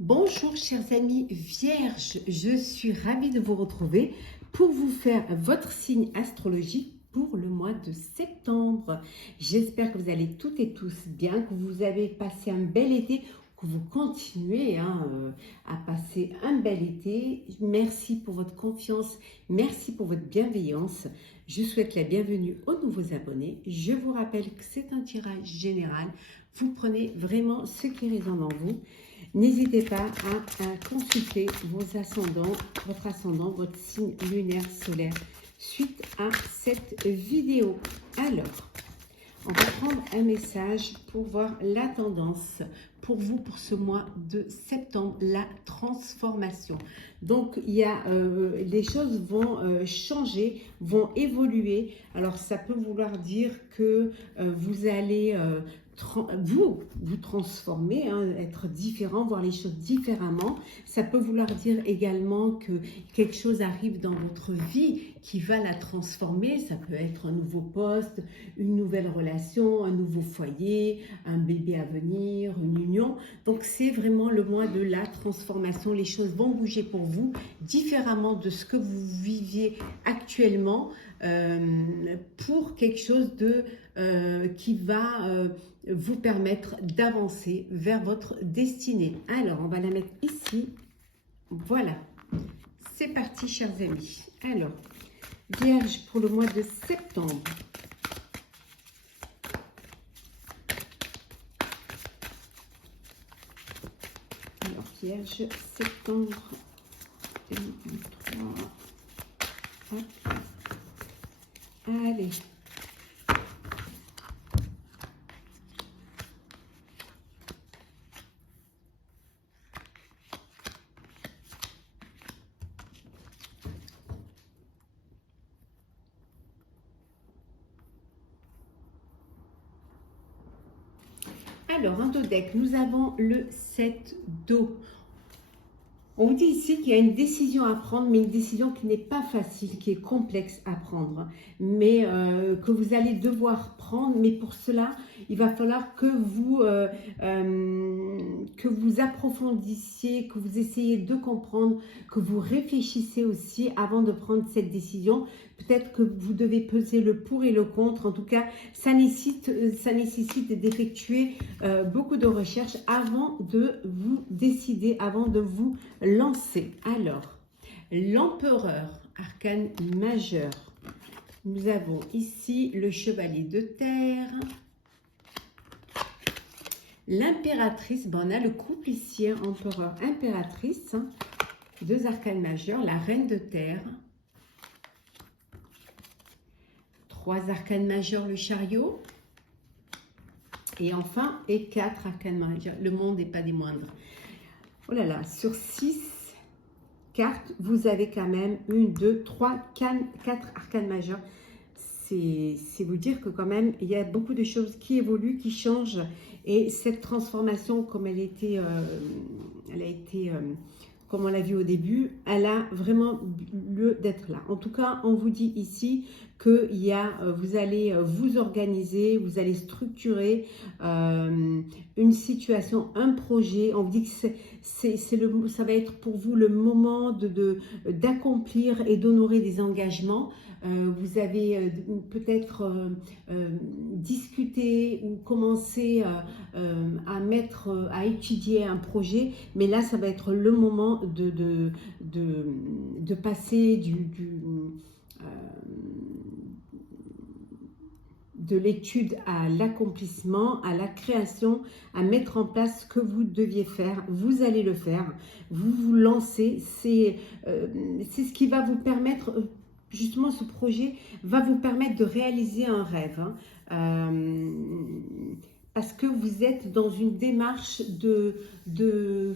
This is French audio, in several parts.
Bonjour chers amis vierges, je suis ravie de vous retrouver pour vous faire votre signe astrologique pour le mois de septembre. J'espère que vous allez toutes et tous bien, que vous avez passé un bel été, que vous continuez à passer un bel été. Merci pour votre confiance, merci pour votre bienveillance. Je souhaite la bienvenue aux nouveaux abonnés. Je vous rappelle que c'est un tirage général. Vous prenez vraiment ce qui résonne en vous. N'hésitez pas à consulter vos ascendants, votre signe lunaire solaire suite à cette vidéo. Alors, on va prendre un message pour voir la tendance pour vous pour ce mois de septembre, la transformation. Donc, les choses vont changer, vont évoluer. Alors, ça peut vouloir dire que vous allez vous transformer, être différent, voir les choses différemment. Ça peut vouloir dire également que quelque chose arrive dans votre vie qui va la transformer. Ça peut être un nouveau poste, une nouvelle relation, un nouveau foyer, un bébé à venir, une union. Donc c'est vraiment le mois de la transformation. Les choses vont bouger pour vous différemment de ce que vous viviez actuellement pour quelque chose qui va vous permettre d'avancer vers votre destinée. Alors, on va la mettre ici. Voilà. C'est parti, chers amis. Alors, Vierge pour le mois de septembre. Alors, Vierge, septembre 2023. Hop. Allez. Alors, en dos deck, nous avons le 7 d'eau. On vous dit ici qu'il y a une décision à prendre, mais une décision qui n'est pas facile, qui est complexe à prendre, mais que vous allez devoir prendre. Mais pour cela, il va falloir que vous approfondissiez, que vous essayiez de comprendre, que vous réfléchissiez aussi avant de prendre cette décision. Peut-être que vous devez peser le pour et le contre. En tout cas, ça nécessite d'effectuer beaucoup de recherches avant de vous décider, avant de vous lancer. Alors, l'empereur, arcane majeur. Nous avons ici le chevalier de terre. L'impératrice, on a le couple ici, empereur, impératrice. Deux arcanes majeurs, la reine de terre. Trois arcanes majeurs, le chariot. Et enfin, et 4 arcanes majeurs. Le monde n'est pas des moindres. Oh là là, sur 6 cartes, vous avez quand même 1, 2, 3, 4 arcanes majeurs. C'est vous dire que quand même, il y a beaucoup de choses qui évoluent, qui changent. Et cette transformation, comme elle a été, comme on l'a vu au début, elle a vraiment lieu d'être là. En tout cas, on vous dit ici que vous allez vous organiser, vous allez structurer une situation, un projet. On vous dit que ça va être pour vous le moment d'accomplir et d'honorer des engagements. Vous avez peut-être discuté ou commencé à étudier un projet, mais là, ça va être le moment de passer de l'étude à l'accomplissement, à la création, à mettre en place ce que vous deviez faire. Vous allez le faire, vous vous lancez. C'est ce qui va vous permettre, justement ce projet va vous permettre de réaliser un rêve. Parce que vous êtes dans une démarche de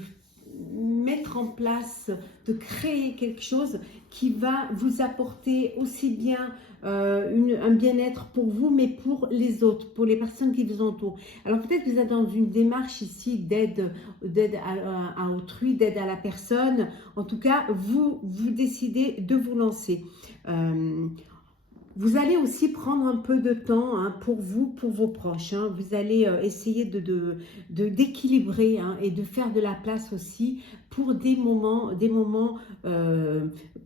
mettre en place, de créer quelque chose qui va vous apporter aussi bien un bien-être pour vous, mais pour les autres, pour les personnes qui vous entourent. Alors peut-être que vous êtes dans une démarche ici d'aide à autrui, d'aide à la personne. En tout cas, vous décidez de vous lancer. Vous allez aussi prendre un peu de temps hein, pour vous, pour vos proches. Hein. Vous allez essayer d'équilibrer hein, et de faire de la place aussi pour des moments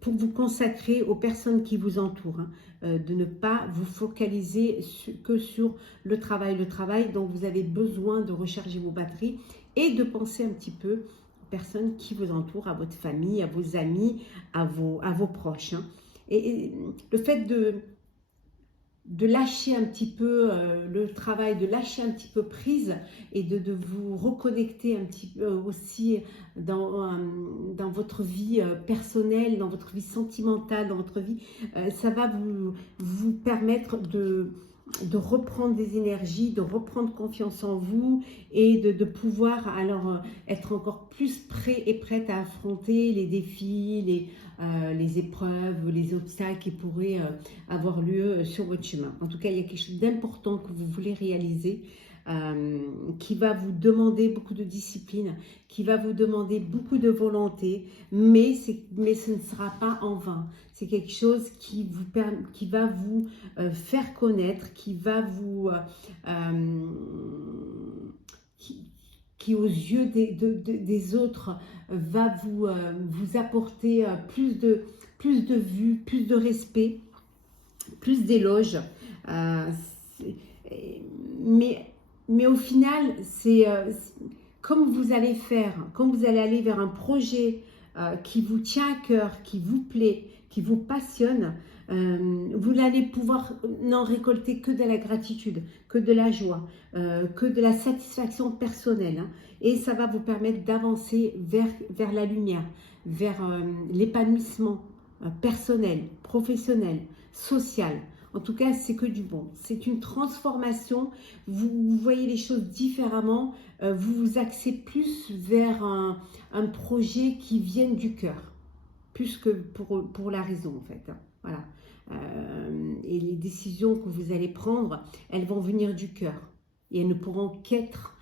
pour vous consacrer aux personnes qui vous entourent. Hein. De ne pas vous focaliser que sur le travail dont vous avez besoin de recharger vos batteries et de penser un petit peu aux personnes qui vous entourent, à votre famille, à vos amis, à vos proches. Hein. Et le fait de lâcher un petit peu le travail, de lâcher un petit peu prise et de vous reconnecter un petit peu aussi dans votre vie personnelle, dans votre vie sentimentale, dans votre vie, ça va vous permettre de reprendre des énergies, de reprendre confiance en vous et de pouvoir alors être encore plus prêt et prête à affronter les défis, les épreuves, les obstacles qui pourraient avoir lieu sur votre chemin. En tout cas, il y a quelque chose d'important que vous voulez réaliser qui va vous demander beaucoup de discipline, qui va vous demander beaucoup de volonté, mais ce ne sera pas en vain. C'est quelque chose qui va vous faire connaître, qui va vous... qui aux yeux des autres va vous apporter plus de vues, plus de respect, plus d'éloges. Mais au final, c'est comme vous allez faire, comme vous allez aller vers un projet qui vous tient à cœur, qui vous plaît, qui vous passionne, vous n'allez pouvoir n'en récolter que de la gratitude, que de la joie, que de la satisfaction personnelle. Hein. Et ça va vous permettre d'avancer vers la lumière, vers l'épanouissement personnel, professionnel, social. En tout cas, c'est que du bon. C'est une transformation. Vous voyez les choses différemment. Vous vous axez plus vers un projet qui vienne du cœur, plus que pour la raison, en fait. Voilà. Et les décisions que vous allez prendre, elles vont venir du cœur. Et elles ne pourront qu'être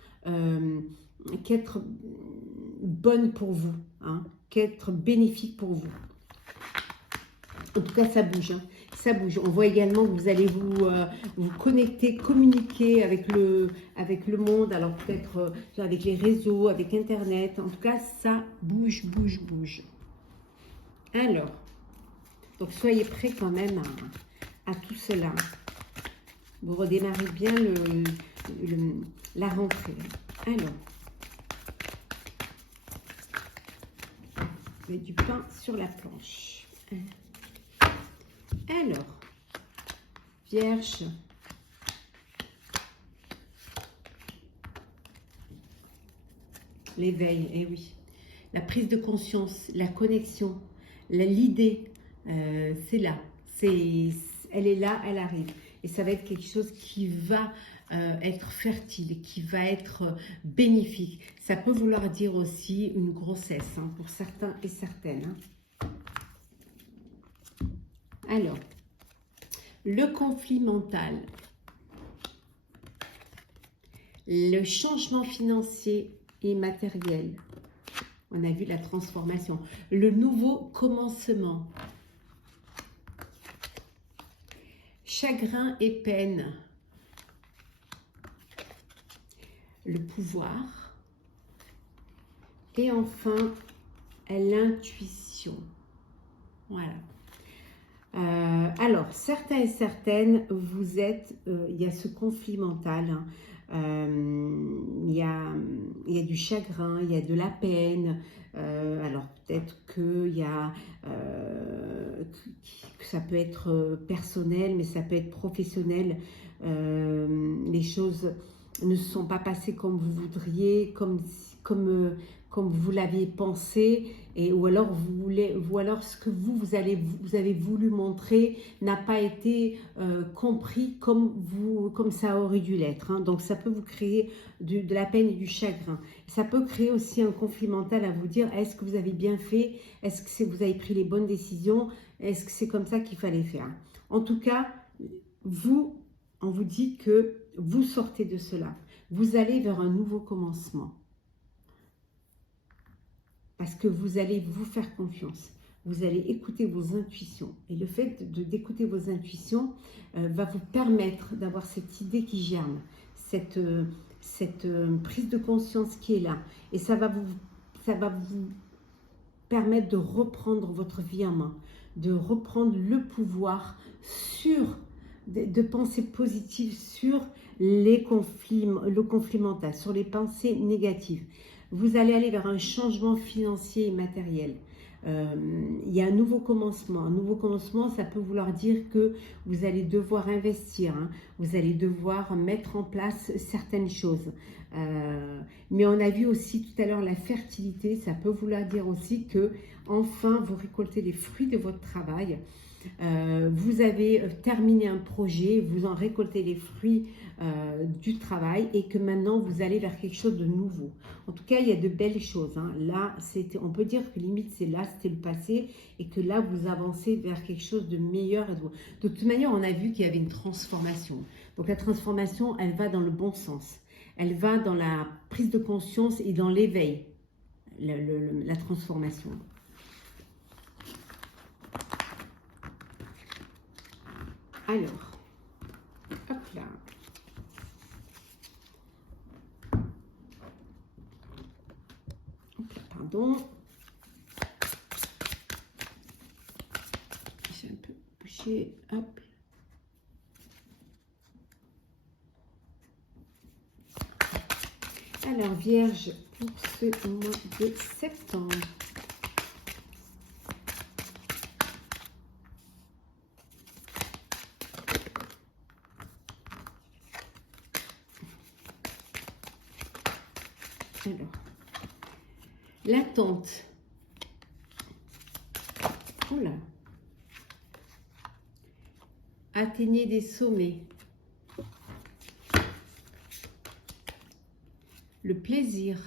bonnes pour vous, hein, qu'être bénéfiques pour vous. En tout cas, ça bouge. Hein. Ça bouge. On voit également que vous allez vous connecter, communiquer avec le monde, alors peut-être avec les réseaux, avec Internet. En tout cas, ça bouge, bouge, bouge. Alors, donc soyez prêts quand même à tout cela. Vous redémarrez bien la rentrée. Alors, vous avez du pain sur la planche. Alors, Vierge, l'éveil, eh oui, la prise de conscience, la connexion, l'idée, c'est là, elle est là, elle arrive. Et ça va être quelque chose qui va être fertile, qui va être bénéfique. Ça peut vouloir dire aussi une grossesse hein, pour certains et certaines. Hein. Alors, le conflit mental, le changement financier et matériel, on a vu la transformation, le nouveau commencement, chagrin et peine, le pouvoir et enfin l'intuition. Voilà. Alors, certains et certaines, vous êtes, il y a ce conflit mental, hein, il y a du chagrin, il y a de la peine, alors peut-être que ça peut être personnel, mais ça peut être professionnel, les choses ne se sont pas passées comme vous voudriez, comme vous l'aviez pensé, ou alors ce que vous avez voulu montrer n'a pas été compris comme ça aurait dû l'être. Hein. Donc ça peut vous créer de la peine et du chagrin. Ça peut créer aussi un conflit mental à vous dire, est-ce que vous avez bien fait? Est-ce que vous avez pris les bonnes décisions? Est-ce que c'est comme ça qu'il fallait faire? En tout cas, on vous dit que vous sortez de cela. Vous allez vers un nouveau commencement. Parce que vous allez vous faire confiance. vous allez écouter vos intuitions. Et le fait d'écouter vos intuitions va vous permettre d'avoir cette idée qui germe, cette prise de conscience qui est là. Et ça va vous permettre de reprendre votre vie en main, de reprendre le pouvoir de pensées positives sur le conflit mental, sur les pensées négatives. Vous allez aller vers un changement financier et matériel. Il y a un nouveau commencement. Un nouveau commencement, ça peut vouloir dire que vous allez devoir investir, hein. Vous allez devoir mettre en place certaines choses. Mais on a vu aussi tout à l'heure la fertilité, ça peut vouloir dire aussi que enfin vous récoltez les fruits de votre travail. Vous avez terminé un projet, vous en récoltez les fruits du travail et que maintenant vous allez vers quelque chose de nouveau. En tout cas, il y a de belles choses, hein. Là, on peut dire que limite c'était le passé et que là vous avancez vers quelque chose de meilleur. De toute manière, on a vu qu'il y avait une transformation. Donc la transformation, elle va dans le bon sens. Elle va dans la prise de conscience et dans l'éveil, la transformation. Alors, hop là. Hop là, pardon. J'ai un peu bougé, hop. Alors, Vierge, pour ce mois de septembre. Alors, l'attente. Oh là. Atteignez des sommets. Le plaisir.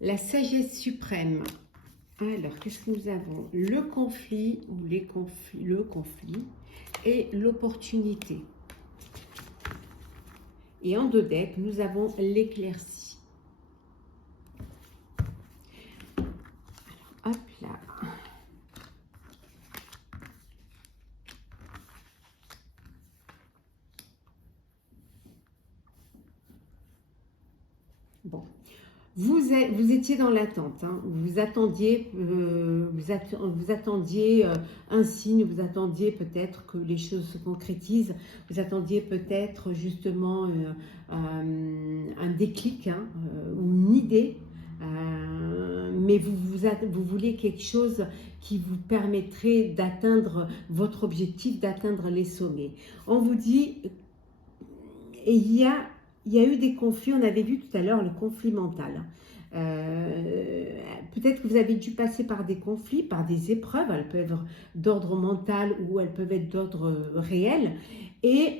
La sagesse suprême. Alors, qu'est-ce que nous avons? Le conflit ou le conflit et l'opportunité. Et en dos deck, nous avons l'éclaircie. Alors, hop là. Bon. Vous étiez dans l'attente, hein. Vous attendiez un signe, vous attendiez peut-être que les choses se concrétisent, vous attendiez peut-être justement un déclic, hein, ou une idée, mais vous vouliez quelque chose qui vous permettrait d'atteindre votre objectif, d'atteindre les sommets. On vous dit, et il y a eu des conflits, on avait vu tout à l'heure le conflit mental. Peut-être que vous avez dû passer par des conflits, par des épreuves, elles peuvent être d'ordre mental ou elles peuvent être d'ordre réel. Et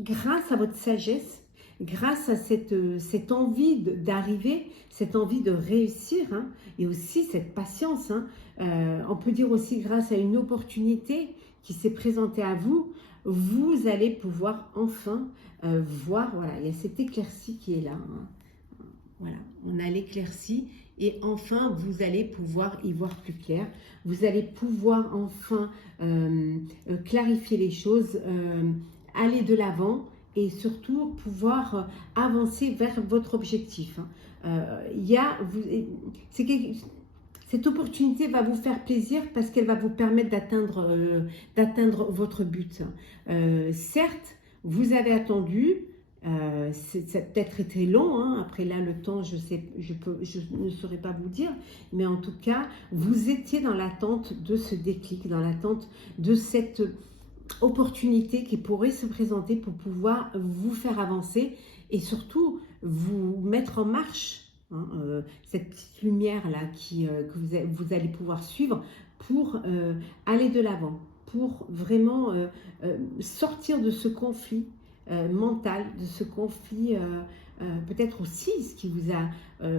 grâce à votre sagesse, grâce à cette envie d'arriver, cette envie de réussir, hein, et aussi cette patience, hein, on peut dire aussi grâce à une opportunité qui s'est présentée à vous, vous allez pouvoir enfin voir, voilà, il y a cette éclaircie qui est là, hein. Voilà, on a l'éclaircie et enfin vous allez pouvoir y voir plus clair. Vous allez pouvoir enfin clarifier les choses, aller de l'avant et surtout pouvoir avancer vers votre objectif, hein. Cette opportunité va vous faire plaisir parce qu'elle va vous permettre d'atteindre votre but. Certes, vous avez attendu, ça a peut-être été long, hein. Après là, le temps, je ne saurais pas vous dire, mais en tout cas, vous étiez dans l'attente de ce déclic, dans l'attente de cette opportunité qui pourrait se présenter pour pouvoir vous faire avancer et surtout vous mettre en marche. Hein, cette petite lumière-là que vous allez pouvoir suivre pour aller de l'avant, pour vraiment sortir de ce conflit mental, de ce conflit, peut-être aussi ce qui vous a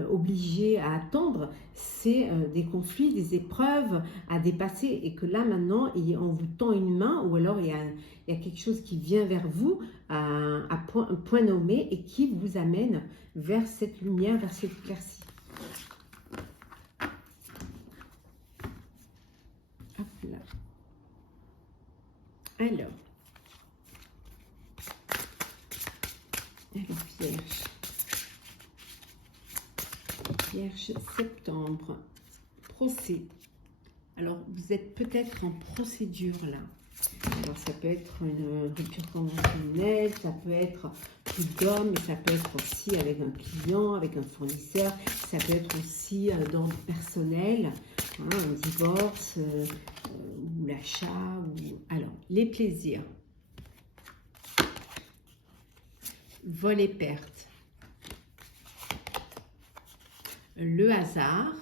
obligé à attendre, c'est des conflits, des épreuves à dépasser et que là maintenant on vous tend une main ou alors il il y a quelque chose qui vient vers vous à point nommé et qui vous amène vers cette lumière, vers cette éclaircie. Hop là. Alors, Vierge. Vierge, septembre. Procès. Alors, vous êtes peut-être en procédure là. Alors, ça peut être une rupture conventionnelle, ça peut être plus d'hommes, mais ça peut être aussi avec un client, avec un fournisseur, ça peut être aussi d'ordre personnel, hein, un divorce, ou l'achat. Alors, les plaisirs. Vol et perte. Le hasard.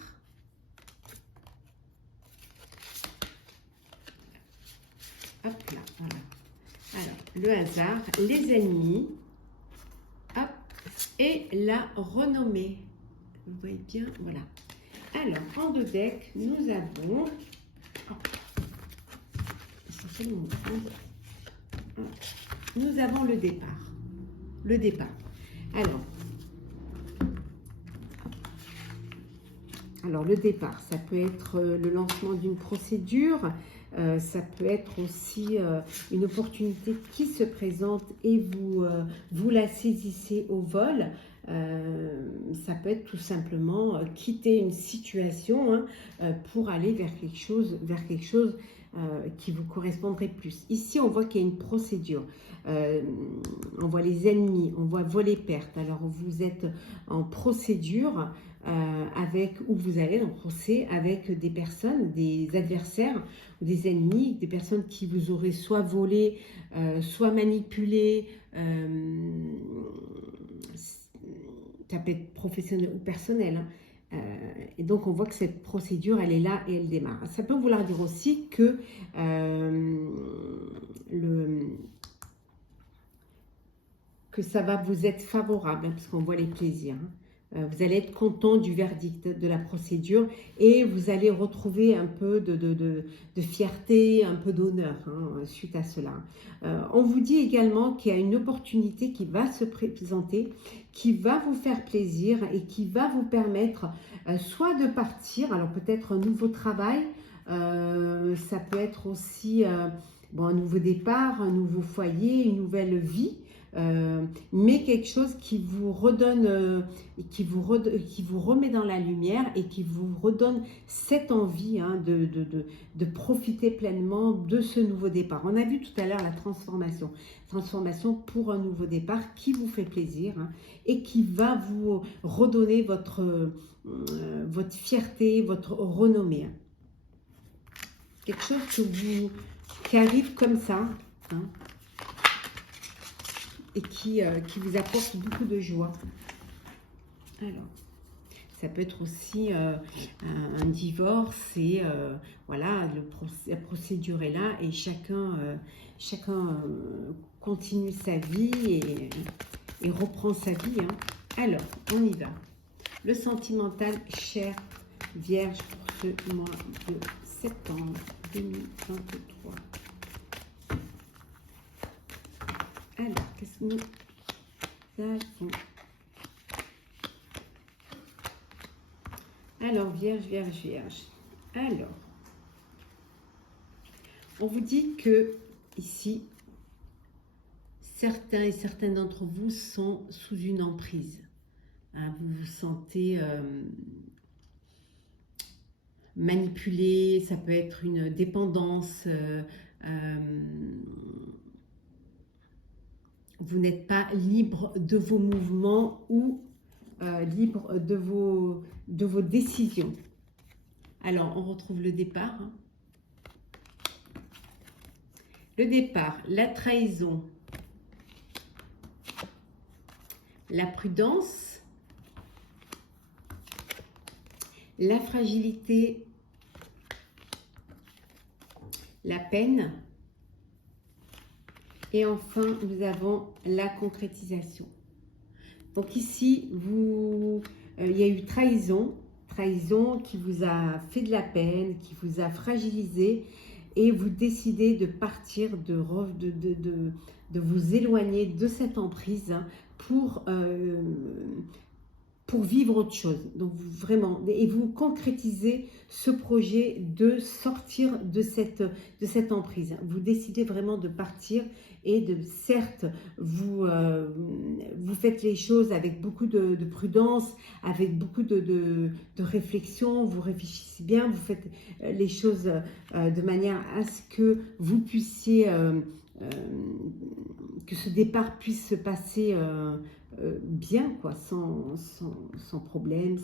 Hop là, voilà. Alors, le hasard, les ennemis, hop, et la renommée. Vous voyez bien, voilà. Alors, en deux decks, nous avons... Nous avons le départ. Le départ. Alors, le départ, ça peut être le lancement d'une procédure, ça peut être aussi une opportunité qui se présente et vous la saisissez au vol. Ça peut être tout simplement quitter une situation, hein, pour aller vers quelque chose qui vous correspondrait plus. Ici, on voit qu'il y a une procédure. On voit les ennemis, on voit voler perte. Alors, vous êtes en procédure où vous allez en procès avec des personnes, des adversaires ou des ennemis, des personnes qui vous auraient soit volé, soit manipulé. Ça peut être professionnel ou personnel, hein. Et donc on voit que cette procédure elle est là et elle démarre. Ça peut vouloir dire aussi que ça va vous être favorable, hein, parce qu'on voit les plaisirs, hein. Vous allez être content du verdict de la procédure et vous allez retrouver un peu de fierté, un peu d'honneur, hein, suite à cela. On vous dit également qu'il y a une opportunité qui va se présenter, qui va vous faire plaisir et qui va vous permettre soit de partir, alors peut-être un nouveau travail, ça peut être aussi un nouveau départ, un nouveau foyer, une nouvelle vie. Mais quelque chose qui vous redonne, qui vous remet dans la lumière et qui vous redonne cette envie, hein, de profiter pleinement de ce nouveau départ. On a vu tout à l'heure la transformation pour un nouveau départ qui vous fait plaisir, hein, et qui va vous redonner votre fierté, votre renommée. Quelque chose qui arrive comme ça, hein, et qui vous apporte beaucoup de joie. Alors, ça peut être aussi un divorce et voilà, la procédure est là et chacun continue sa vie et reprend sa vie, hein. Alors, on y va. Le sentimental, cher Vierge, pour ce mois de septembre 2023. Alors, qu'est-ce que nous avons? Alors, Vierge. Alors, on vous dit que ici, certains et certaines d'entre vous sont sous une emprise. Hein, vous vous sentez manipulé, ça peut être une dépendance. Vous n'êtes pas libre de vos mouvements ou libre de vos décisions. Alors, on retrouve le départ, hein. Le départ, la trahison, la prudence, la fragilité, la peine. Et enfin, nous avons la concrétisation. Donc ici, il y a eu trahison qui vous a fait de la peine, qui vous a fragilisé et vous décidez de partir, de vous éloigner de cette emprise, hein, pour vivre autre chose. Donc vraiment, et vous concrétisez ce projet de sortir de cette emprise. Vous décidez vraiment de partir et certes, vous faites les choses avec beaucoup de prudence, avec beaucoup de réflexion, vous réfléchissez bien, vous faites les choses de manière à ce que vous puissiez, que ce départ puisse se passer bien, quoi, sans problème,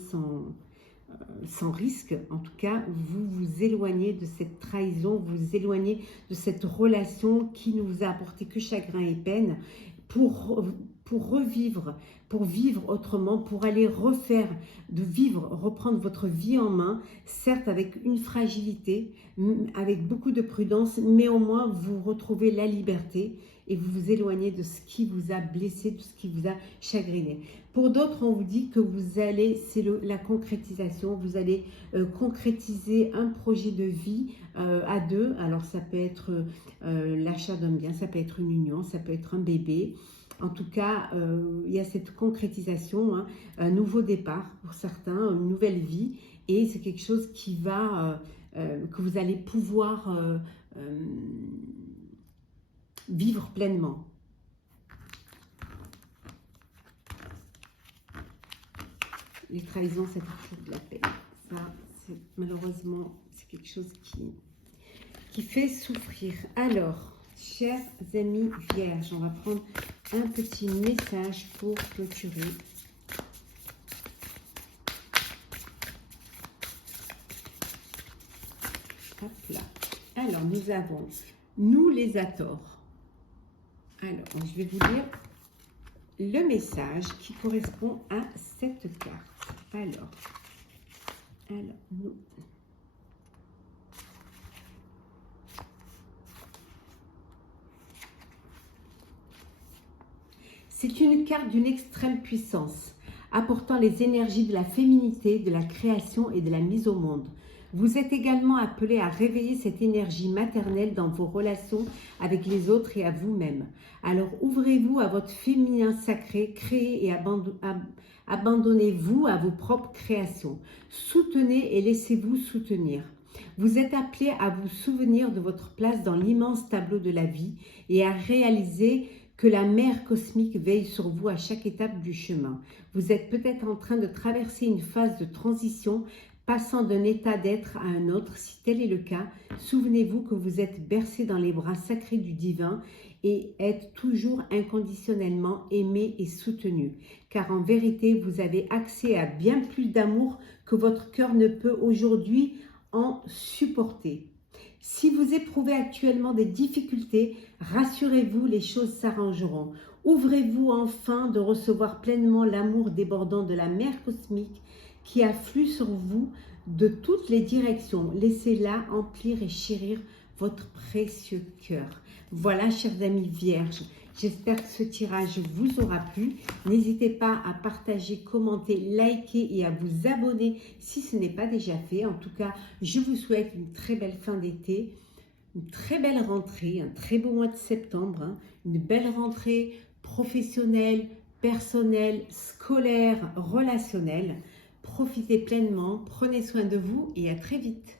sans risque. En tout cas, vous vous éloignez de cette trahison, vous vous éloignez de cette relation qui ne vous a apporté que chagrin et peine pour revivre, pour vivre autrement, pour aller reprendre votre vie en main, certes avec une fragilité, avec beaucoup de prudence, mais au moins vous retrouvez la liberté et vous vous éloignez de ce qui vous a blessé, de ce qui vous a chagriné. Pour d'autres, on vous dit que vous allez, c'est la concrétisation, vous allez concrétiser un projet de vie à deux. Alors ça peut être l'achat d'un bien, ça peut être une union, ça peut être un bébé. En tout cas, il y a cette concrétisation, hein, un nouveau départ pour certains, une nouvelle vie, et c'est quelque chose qui va, que vous allez pouvoir vivre pleinement. Les trahisons, ça fait toujours de la peine. Ça, malheureusement, c'est quelque chose qui fait souffrir. Alors, chers amis vierges, on va prendre un petit message pour clôturer. Hop là. Alors, nous avons, nous les accords. Alors, je vais vous lire le message qui correspond à cette carte. Alors, nous... C'est une carte d'une extrême puissance, apportant les énergies de la féminité, de la création et de la mise au monde. Vous êtes également appelé à réveiller cette énergie maternelle dans vos relations avec les autres et à vous-même. Alors ouvrez-vous à votre féminin sacré, créez et abandonnez-vous à vos propres créations. Soutenez et laissez-vous soutenir. Vous êtes appelé à vous souvenir de votre place dans l'immense tableau de la vie et à réaliser que la mère cosmique veille sur vous à chaque étape du chemin. Vous êtes peut-être en train de traverser une phase de transition, passant d'un état d'être à un autre. Si tel est le cas, souvenez-vous que vous êtes bercé dans les bras sacrés du divin et êtes toujours inconditionnellement aimé et soutenu. Car en vérité, vous avez accès à bien plus d'amour que votre cœur ne peut aujourd'hui en supporter. Si vous éprouvez actuellement des difficultés, rassurez-vous, les choses s'arrangeront. Ouvrez-vous enfin de recevoir pleinement l'amour débordant de la mère cosmique qui afflue sur vous de toutes les directions. Laissez-la emplir et chérir votre précieux cœur. Voilà, chers amis vierges, j'espère que ce tirage vous aura plu. N'hésitez pas à partager, commenter, liker et à vous abonner si ce n'est pas déjà fait. En tout cas, je vous souhaite une très belle fin d'été, une très belle rentrée, un très beau mois de septembre, hein, une belle rentrée professionnelle, personnelle, scolaire, relationnelle. Profitez pleinement, prenez soin de vous et à très vite.